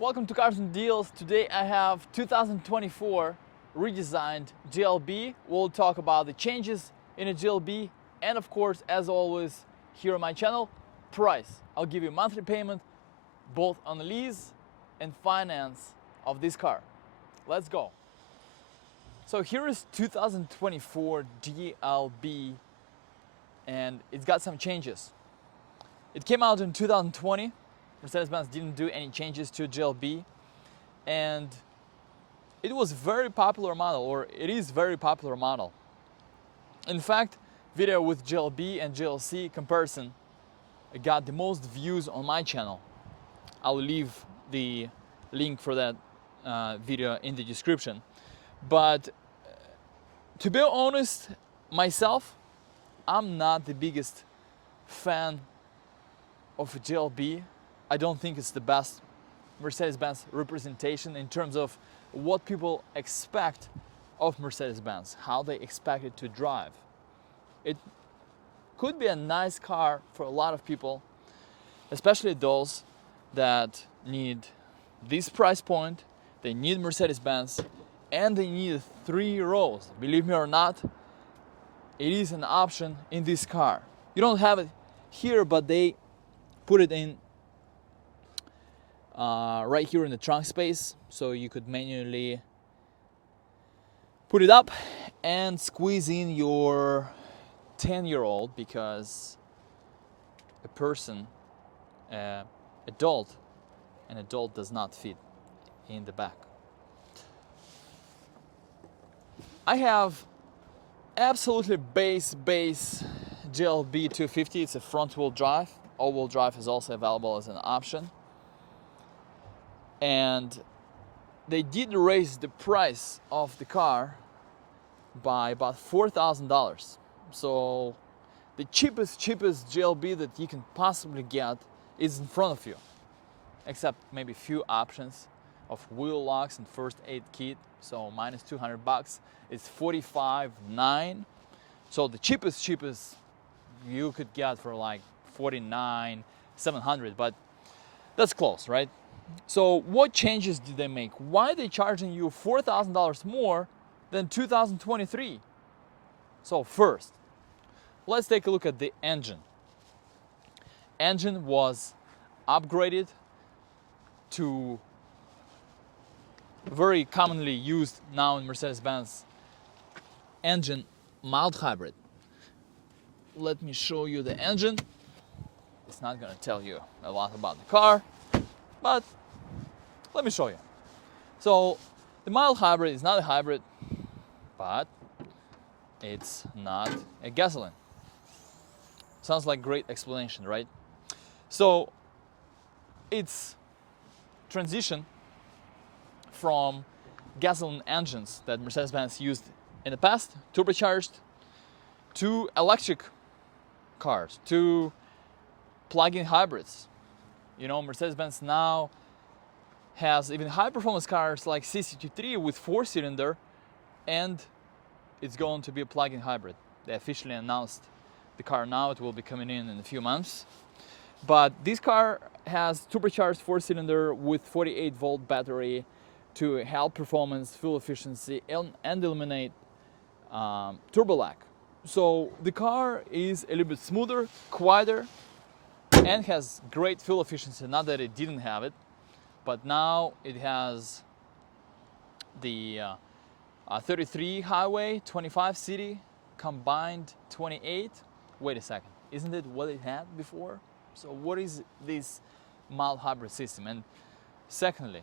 Welcome to Cars and Deals. Today I have 2024 redesigned GLB. We'll talk about the changes in a GLB and of course, as always, here on my channel, price. I'll give you monthly payment both on the lease and finance of this car. Let's go. So here is 2024 GLB and it's got some changes. It came out in 2020. Mercedes-Benz didn't do any changes to GLB, and it was a very popular model, or it is a very popular model. In fact, video with GLB and GLC comparison got the most views on my channel. I'll leave the link for that video in the description. But to be honest, myself, I'm not the biggest fan of GLB. I don't think it's the best Mercedes-Benz representation in terms of what people expect of Mercedes-Benz, how they expect it to drive. It could be a nice car for a lot of people, especially those that need this price point, they need Mercedes-Benz, and they need 3 rows. Believe me or not, it is an option in this car. You don't have it here, but they put it in right here in the trunk space, so you could manually put it up and squeeze in your 10-year-old, because a person, an adult does not fit in the back. I have absolutely base GLB 250. It's a front-wheel drive. All-wheel drive is also available as an option. And they did raise the price of the car by about $4,000. So the cheapest GLB that you can possibly get is in front of you, except maybe a few options of wheel locks and first aid kit. So minus $200, it's $45,900. So the cheapest you could get for like $49,700, but that's close, right? So what changes did they make? Why are they charging you $4,000 more than 2023? So first, let's take a look at the engine. Engine was upgraded to very commonly used now in Mercedes-Benz engine, mild hybrid. Let me show you the engine. It's not going to tell you a lot about the car, but let me show you. So the mild hybrid is not a hybrid, but it's not a gasoline. Sounds like great explanation, right? So it's transition from gasoline engines that Mercedes-Benz used in the past, turbocharged, to electric cars, to plug-in hybrids. You know, Mercedes-Benz now has even high-performance cars like CC23 with 4-cylinder, and it's going to be a plug-in hybrid. They officially announced the car now. It will be coming in a few months. But this car has turbocharged 4-cylinder with 48-volt battery to help performance, fuel efficiency, and eliminate turbo lag. So the car is a little bit smoother, quieter, and has great fuel efficiency. Not that it didn't have it, but now it has the 33 highway, 25 city, combined 28. Wait a second, isn't it what it had before? So what is this mild hybrid system? And secondly,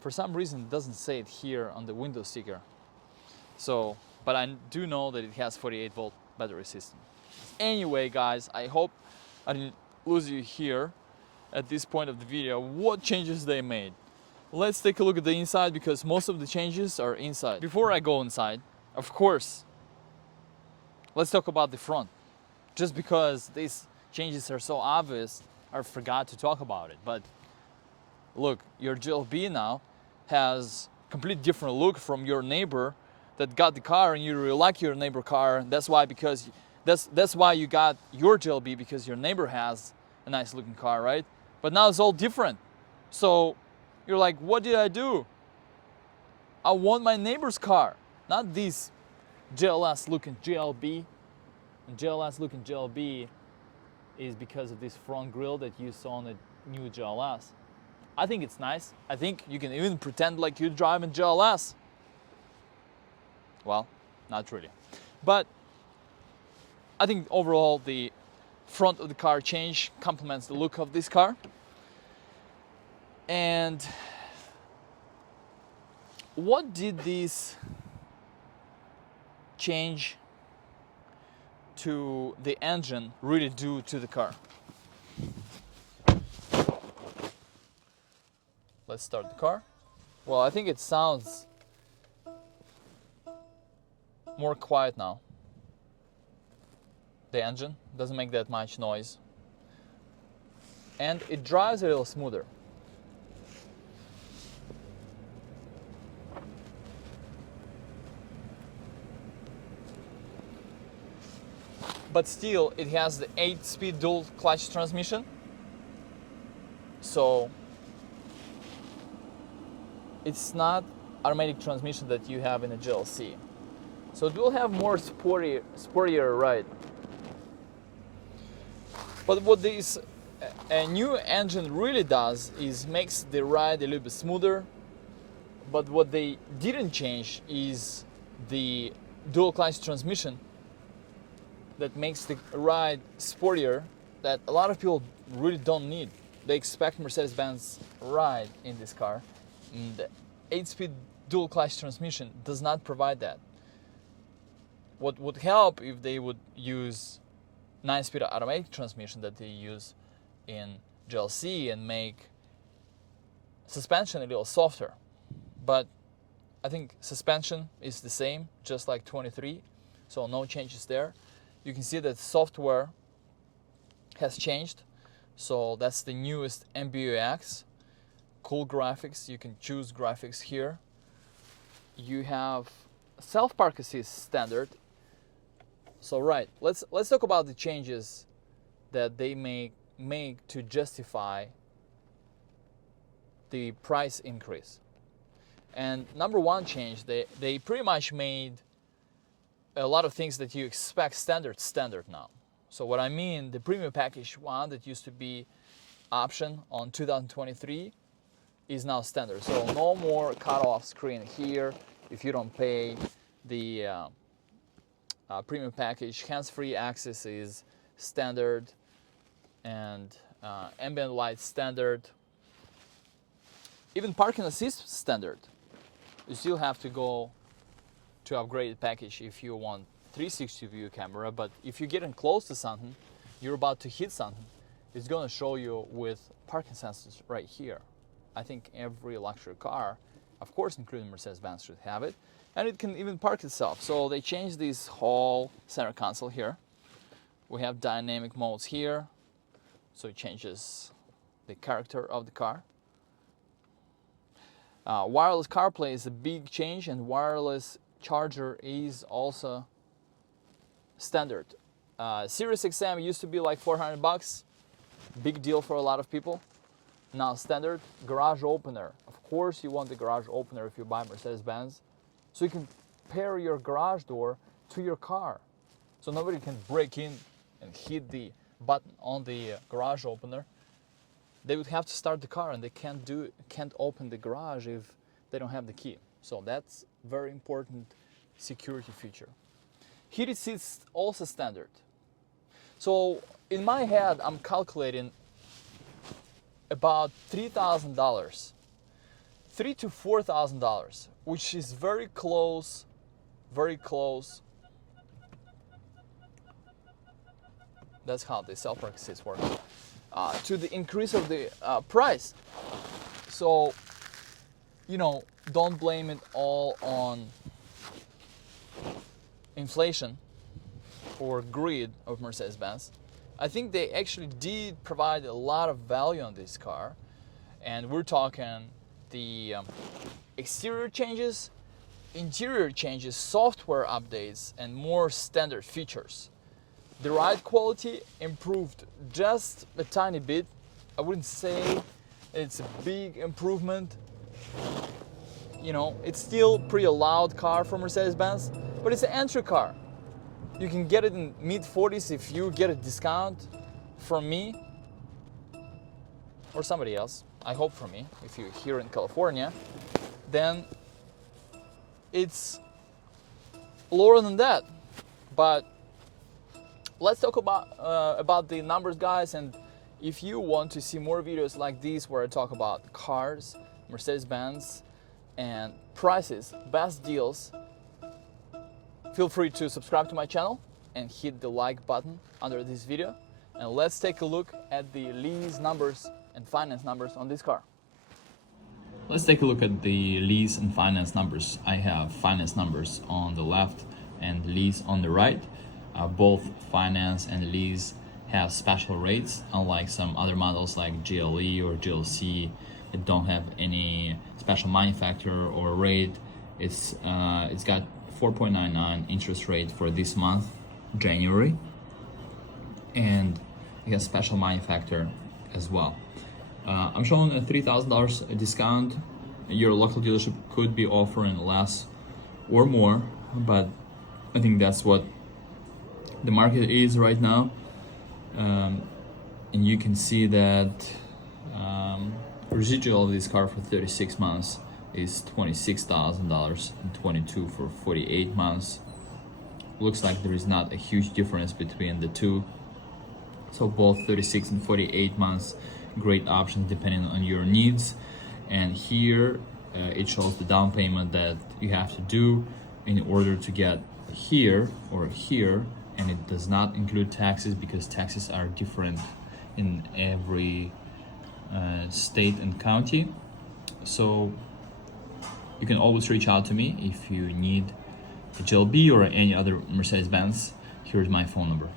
for some reason it doesn't say it here on the window sticker. So, but I do know that it has 48-volt battery system. Anyway, guys, I hope I didn't lose you here at this point of the video. What changes they made? Let's take a look at the inside, because most of the changes are inside. Before I go inside, of course, let's talk about the front. Just because these changes are so obvious, I forgot to talk about it. But look, your GLB now has a completely different look from your neighbor that got the car, and you really like your neighbor car. That's why you got your GLB, because your neighbor has a nice looking car, right? But now it's all different. So you're like, what did I do? I want my neighbor's car, not this GLS looking GLB. And GLS looking GLB is because of this front grille that you saw on the new GLS. I think it's nice. I think you can even pretend like you're driving GLS. Well, not really. But I think overall the front of the car change complements the look of this car. And what did this change to the engine really do to the car? Let's start the car. Well, I think it sounds more quiet now. The engine doesn't make that much noise. And it drives a little smoother. But still, it has the 8-speed dual clutch transmission. So it's not automatic transmission that you have in a GLC. So it will have more sportier ride. But what this new engine really does is makes the ride a little bit smoother. But what they didn't change is the dual clutch transmission that makes the ride sportier, that a lot of people really don't need. They expect Mercedes-Benz ride in this car. And the 8-speed dual clutch transmission does not provide that. What would help if they would use 9-speed automatic transmission that they use in GLC and make suspension a little softer. But I think suspension is the same, just like 23, so no changes there. You can see that software has changed. So that's the newest MBUX. Cool graphics. You can choose graphics here. You have self-park assist standard. So right, let's talk about the changes that they make to justify the price increase. And number one change, they pretty much made a lot of things that you expect standard now. So what I mean, the premium package one that used to be option on 2023 is now standard. So no more cutoff screen here if you don't pay the premium package. Hands-free access is standard, and ambient light standard. Even parking assist standard. You still have to go to upgraded package if you want 360 view camera, but if you're getting close to something, you're about to hit something, it's going to show you with parking sensors right here. I think every luxury car, of course including Mercedes-Benz, should have it, and it can even park itself. So they changed this whole center console here. We have dynamic modes here, so it changes the character of the car. Wireless CarPlay is a big change, and wireless charger is also standard. Sirius XM used to be like $400, big deal for a lot of people. Now standard. Garage opener. Of course you want the garage opener if you buy Mercedes-Benz, so you can pair your garage door to your car, so nobody can break in and hit the button on the garage opener. They would have to start the car, and they can't open the garage if they don't have the key. So that's very important security feature. Heated seats also standard. So in my head, I'm calculating about $3,000, $3,000 to $4,000, which is very close. That's how the self-park assist works. To the increase of the price. So, don't blame it all on inflation or greed of Mercedes-Benz. I think they actually did provide a lot of value on this car, and we're talking the exterior changes, interior changes, software updates, and more standard features. The ride quality improved just a tiny bit. I wouldn't say It's a big improvement. You know, it's still pretty loud car from Mercedes-Benz, but it's an entry car. You can get it in mid-40s if you get a discount from me or somebody else. I hope from me, if you're here in California, then it's lower than that. But let's talk about the numbers, guys. And if you want to see more videos like these where I talk about cars, Mercedes-Benz, and prices, best deals, feel free to subscribe to my channel and hit the like button under this video. And let's take a look at the lease numbers and finance numbers on this car. Let's take a look at the lease and finance numbers. I have finance numbers on the left and lease on the right. Both finance and lease have special rates, unlike some other models like GLE or GLC that don't have any special manufacturer or rate. It's got 4.99 interest rate for this month, January, and it has special manufacturer as well. I'm showing a $3,000 discount. Your local dealership could be offering less or more, but I think that's what the market is right now. And you can see that residual of this car for 36 months is $26,000 and 22 for 48 months. Looks like there is not a huge difference between the two. So both 36 and 48 months, great options depending on your needs. And here it shows the down payment that you have to do in order to get here or here, and it does not include taxes because taxes are different in every state and county. So you can always reach out to me if you need a GLB or any other Mercedes-Benz. Here's my phone number.